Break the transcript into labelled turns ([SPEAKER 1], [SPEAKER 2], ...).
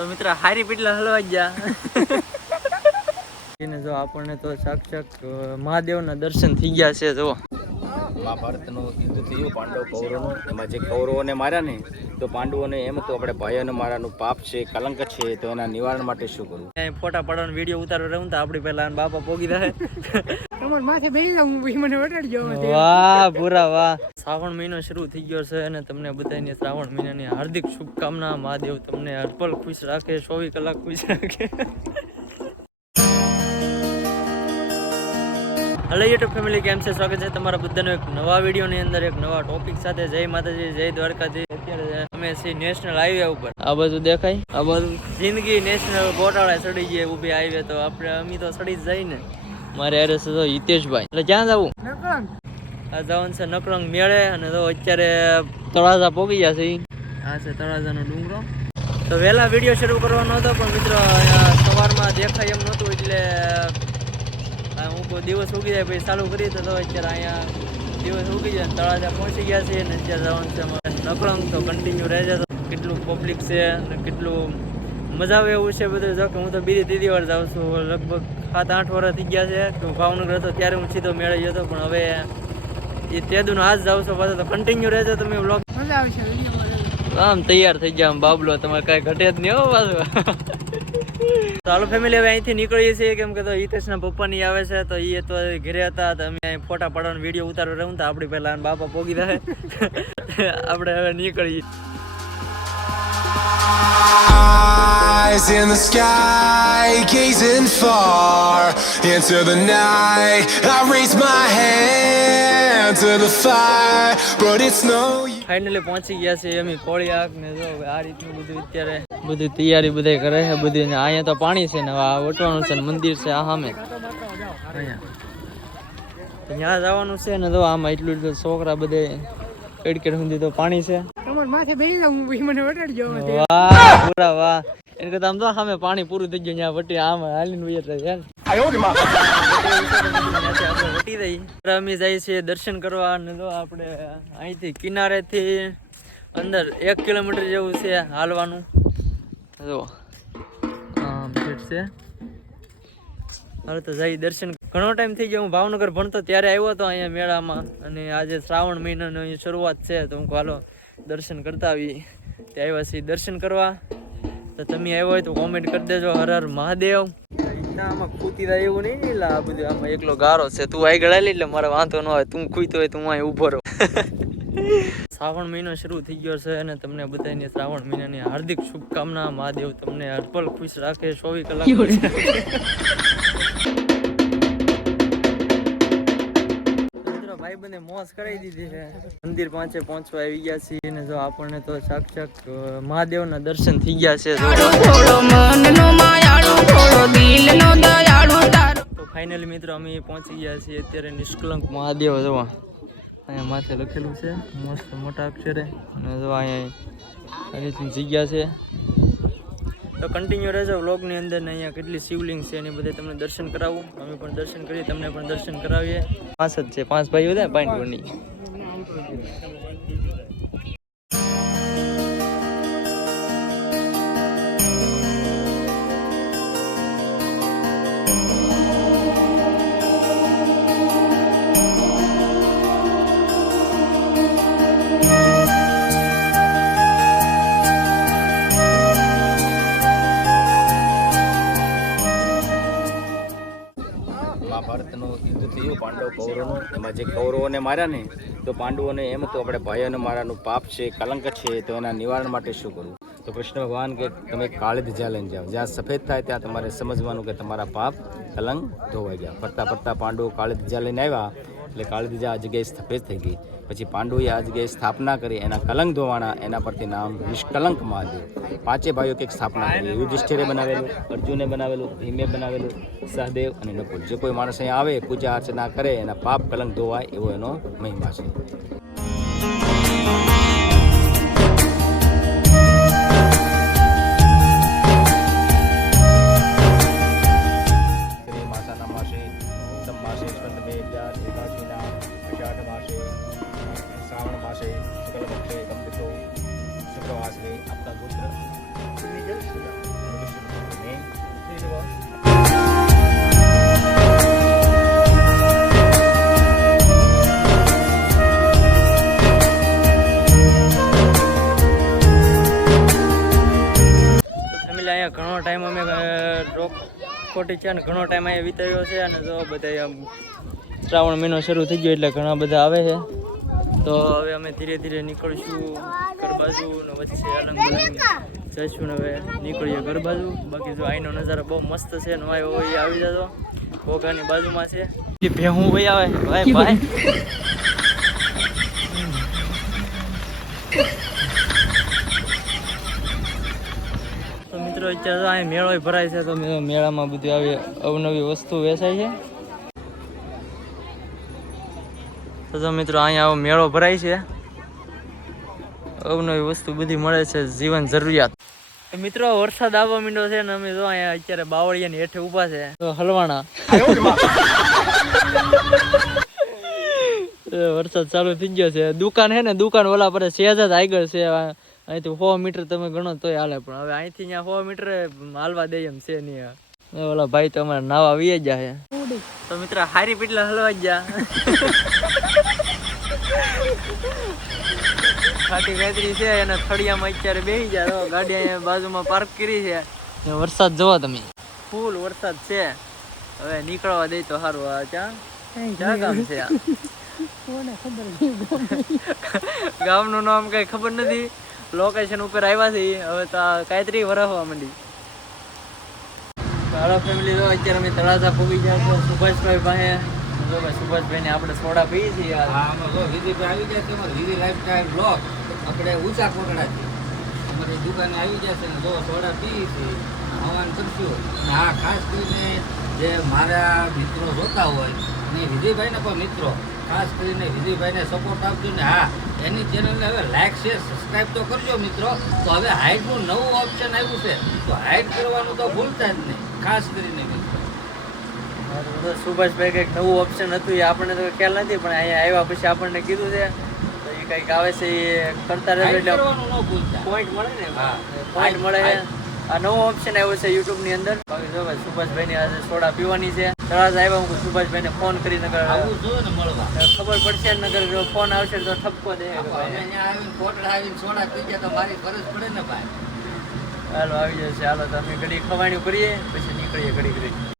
[SPEAKER 1] તો મિત્ર, હારી પીટલા હલવા ગયા. જો આપણને તો સાક્ષાત મહાદેવના દર્શન થઈ ગયા છે જો
[SPEAKER 2] મહાભારતનું યુદ્ધ થયું પાંડવ કૌરવનું. એમાં જે કૌરવોને માર્યા ને તો પાંડવોને એમ તો આપણે ભાઈઓને મારાનું પાપ છે કલંક છે તો એના નિવારણ માટે શું કરવું
[SPEAKER 1] ફોટા પાડવાનો વીડિયો ઉતારવા રહું તો આપણી પહેલા આના બાપા પોગી રહે.
[SPEAKER 3] તમારે માથે બેસી જાવ હું મને વટાડજો
[SPEAKER 1] વાહ પૂરા વાહ. શ્રાવણ મહિનો શરૂ થઈ ગયો છે અને તમને બધાની શ્રાવણ મહિનાની હાર્દિક શુભકામના. મહાદેવ તમને હરપલ ખુશ રાખે ચોવીસ કલાક ખુશ રાખે. હલો યુટ્યુબ ફેમિલી કેમ છે? સ્વાગત છે તમારા બધાનો એક નવા વિડીયોની અંદર એક નવા ટોપિક સાથે. જય માતાજી જય દ્વારકાજી અત્યારે અમે છીએ નેશનલ હાઈવે ઉપર. આ બાજુ દેખાય? આ બધું જિંદગી નેશનલ ગોટાળા સડી ગઈ ઊભી હાઈવે તો. આપણે અમી તો સડી જ જાય ને મારે અરે તો હિતેશભાઈ. એટલે ક્યાં જવું? આ જવાનું છે નકરંગ મેળે અને તો અત્યારે તળાજા પોગી ગયા છે આ છે તળાજાનો ડુંગરો. તો વહેલા વીડિયો શરૂ કરવાનો હતો પણ મિત્રો સવારમાં દેખાય એમ નહોતું એટલે હું કોઈ દિવસ ઉગી જાય પછી ચાલુ કરી તો અત્યારે અહીંયા દિવસ ઉગી જાય તળાજા પહોંચી ગયા છે અને અત્યારે જવાનું છે અમારે નકરંગ તો કન્ટિન્યુ રહેજે તો કેટલું પબ્લિક છે અને કેટલું મજા આવે એવું છે બધું. જો કે હું તો બીજી ત્રીજી વાર જાઉં છું. લગભગ સાત આઠ વર્ષ થઈ ગયા છે. હું ભાવનગર હતો ત્યારે હું સીધો મેળે ગયો હતો પણ હવે એ તેદુનો હાથ જાઉં છું પાછો તો કન્ટિન્યુ રહેજો તમે બ્લોગ
[SPEAKER 3] મજા આવશે
[SPEAKER 1] આમ તૈયાર થઈ ગયા આમ બાબલો. તમારે કાંઈ ઘટે જ નહીં હો પાછું. ચાલો ફેમિલી હવે અહીંથી નીકળીએ છીએ કેમ કે તો હિતેશના પપ્પાની આવે છે તો એ તો ઘરે હતા તો અમે અહીં ફોટા પાડવાનો વીડિયો ઉતારો રહું તો આપણી પહેલા બાપા પોગી રહે આપણે હવે નીકળીએ
[SPEAKER 4] Eyes in the sky, gazing far into the night. I raise my hand to the fire, but it's no.
[SPEAKER 1] Finally પહોંચી ગયા છે અમે કોળિયાક ને જો આ રીતનું બધું અત્યારે બધી તૈયારી બધા કરે છે બધી અહીંયા તો પાણી છે ને આ વટવાનું છે ને મંદિર છે આ સામે. ત્યાં જવાનું છે ને તો આમાં એટલું એટલું છોકરા બધે કેડકેડ સુધી તો પાણી છે. પૂરા વાહ. એને કરતા આમ તો સામે પાણી પૂરું થઈ ગયું ત્યાં વટી આમ હાલીને વૈયા છે. વટી દઈ અમે જઈએ છીએ દર્શન કરવા ને તો આપણે અહીંથી કિનારેથી અંદર એક કિલોમીટર જેવું છે હાલવાનું. જો આમ છે. હવે તો જઈ દર્શન. ઘણો ટાઈમ થઈ ગયો. હું ભાવનગર ભણતો ત્યારે આવ્યો હતો અહીંયા મેળામાં. અને આજે શ્રાવણ મહિનાની અહીં શરૂઆત છે, તો હું હાલો, દર્શન કરતા આવી ત્યાં આવ્યા છીએ દર્શન કરવા. તો તમે આવ્યો હોય તો કોમેન્ટ કરી દેજો. હર હર મહાદેવ. આમાં ખૂતી થાય એવું નહીં એટલે આ બધું આમાં એકલો ગારો છે. તું આઈ ગળાલી એટલે મારે વાંધો ન હોય તું ખૂતો હોય તું અહીં ઊભો રહો. શ્રાવણ મહિનો શરૂ થઈ ગયો છે અને તમને બધાની શ્રાવણ મહિનાની હાર્દિક શુભકામના મહાદેવ તમને હરપલ ખુશ રાખે ચોવીસ કલાક રાખે. મોસ કરાવી દીધી છે. મંદિર પાંચે પહોંચવા આવી ગયા છીએ અને જો આપણને તો સાક્ષાત મહાદેવના દર્શન થઈ ગયા છે તો ફાઇનલી મિત્રો અમે પહોંચી ગયા છીએ. અત્યારે નિષ્કલંક મહાદેવ જોવા અહીંયા માથે લખેલું છે. મસ્ત મોટા અક્ષરે. અને અહીંયા અહીંથી જગ્યા છે. તો કન્ટિન્યુ રહેજો વ્લોગની અંદર ને અહીંયા કેટલી શિવલિંગ છે એની બધે તમને દર્શન કરાવું. અમે પણ દર્શન કરીએ, તમને પણ દર્શન કરાવીએ. પાંચ જ છે, પાંચ ભાઈઓ હતા પાંચ
[SPEAKER 2] મહાભારતનું જે કૌરવોને માર્યા ને, તો પાંડવોને એમ હતું, આપણે ભાઈઓને મારાનું પાપ છે, કલંક છે, તો એના નિવારણ માટે શું કરવું? તો કૃષ્ણ ભગવાન કે, તમે કાળી ધજા લઈને જાઓ. જ્યાં સફેદ થાય, ત્યાં તમારે સમજવાનું કે તમારા પાપ કલંક ધોવાઈ ગયા. ફરતા ફરતા પાંડવો કાળી ધજા લઈને આવ્યા. એટલે કાળીજા આ જગ્યાએ સ્થપિત થઈ ગઈ. પછી પાંડુએ આ જગ્યાએ સ્થાપના કરી, એના કલંક ધોવાણા, એના પરથી નામ નિષ્કલંક મહાદેવ. પાંચે ભાઈઓ કંઈક સ્થાપના કરી. યુધિષ્ઠિરે બનાવેલું, અર્જુને બનાવેલું, ભીમે બનાવેલું, સહદેવ અને નકુલ. જે કોઈ માણસ અહીંયા આવે, પૂજા અર્ચના કરે, એના પાપ કલંક ધોવાય એવો એનો મહિમા છે. માસે શુક્લપક્ષે તમદિતો શુક્રવાસરે આપતા ગોત્ર
[SPEAKER 1] વિજય શ્રી અહીંયા ઘણો ટાઈમ અમે રોક ખોટી છે અને ઘણો ટાઈમ અહીંયા વિતાવ્યો છે અને જો બધા શ્રાવણ મહિનો શરૂ થઈ ગયો એટલે ઘણા બધા આવે છે. તો હવે અમે ધીરે ધીરે નીકળશું ઘર બાજુ ને વચ્ચે અલંગ જઈશું ને હવે નીકળીએ ઘર બાજુ બાકી જો અહીંનો નજારો બહુ મસ્ત છે નવાય હોય આવી જતો ઘોઘાની બાજુમાં છે. ભેહું ભાઈ આવે? ભાઈ ભાઈ. તો મિત્રો અત્યારે તો અહીં મેળો ભરાય છે તો મેળામાં બધી આવી અવનવી વસ્તુ વેચાય છે. તો જો મિત્રો, અહીંયા મેળો ભરાય છે. અવનવી વસ્તુ બધી મળે છે, જીવન જરૂરિયાત. મિત્રો, વરસાદ આવવા માંડ્યો છે ને અમે જો અહીંયા અત્યારે બાવળિયાની હેઠે ઊભા છે. હલવાણા વરસાદ ચાલુ થઈ ગયો છે. દુકાન હે ને, દુકાન ઓલા પર સહેજાદ આગળ છે. અહીંથી સો મીટર તમે ગણો તોય હાલે, પણ હવે અહીંથી ત્યાં સો મીટર હાલવા દે એમ છે નહીં ઓલા ભાઈ તો અમારે નાવા ગયા છે. તો મિત્ર, હારી પીટલા હલવા જ જા ખાટી વેતરી છે અને થળિયામાં અત્યારે બેસી જાય ગાડી અહીંયા બાજુમાં પાર્ક કરી છે. વરસાદ જોવો તમે. ફૂલ વરસાદ છે. હવે નીકળવા દે તો સારું આ ત્યાં ક્યાં ગામ છે આ. ગામનું નામ કઈ ખબર નથી. લોકેશન ઉપર આવ્યા છે હવે તો આ કાંઈતરી વરસવા માંડી. હાલો ફેમિલી તો અત્યારે અમે તળાજા પૂગી ગયા છે સુભાષભાઈ પાસે જો ને આપણે સોડા પીએ છીએ
[SPEAKER 5] હા, આમાં જો વિધિભાઈ આવી ગયા છે, અમારે વિધિ લાઈફસ્ટાઈલ બ્લોગ આપણે ઊંચા કોકડાથી અમારી દુકાને આવી જશે ને જો સોડા પી છે આહવાન કરશું. હા ખાસ કરીને જે મારા મિત્રો જોતા હોય, અને વિજયભાઈના પણ મિત્રો, ખાસ કરીને વિધિભાઈને સપોર્ટ આપજો ને હા. એની ચેનલને હવે લાઈક શેર સબસ્ક્રાઈબ તો કરજો મિત્રો. તો હવે હાઇટનું નવું ઓપ્શન આવ્યું છે. તો હાઇટ કરવાનું તો ભૂલતા જ નહીં, ખાસ કરીને
[SPEAKER 1] સુભાષભાઈ કંઈક નવું ઓપ્શન હતું એ આપણને તો ખ્યાલ નથી પણ અહીંયા આવ્યા પછી આપણને કીધું છે. તો એ કંઈક આવે છે એ કરતા
[SPEAKER 5] રહે
[SPEAKER 1] એટલે પોઈન્ટ મળે ને? પોઈન્ટ મળે. આ નવો ઓપ્શન આવ્યો છે યુટ્યુબની અંદર. બાકી જો ભાઈ સુભાષભાઈ ની આજે સોડા પીવાની છે. તળાજ આવ્યા હું સુભાષભાઈ ને ફોન કરી નગર ખબર પડશે નગર જો ફોન આવશે તો ઠપકો દે. કે
[SPEAKER 5] અમે
[SPEAKER 1] ભાઈ
[SPEAKER 5] અહીંયા આવીને કોટડા આવીને સોડા પી ગયા તો મારી ફરજ પડે ને ભાઈ.
[SPEAKER 1] હાલો આવી જશે. હાલો તમે ઘડી ખવાણી કરીએ પછી નીકળીએ ઘડી ઘડી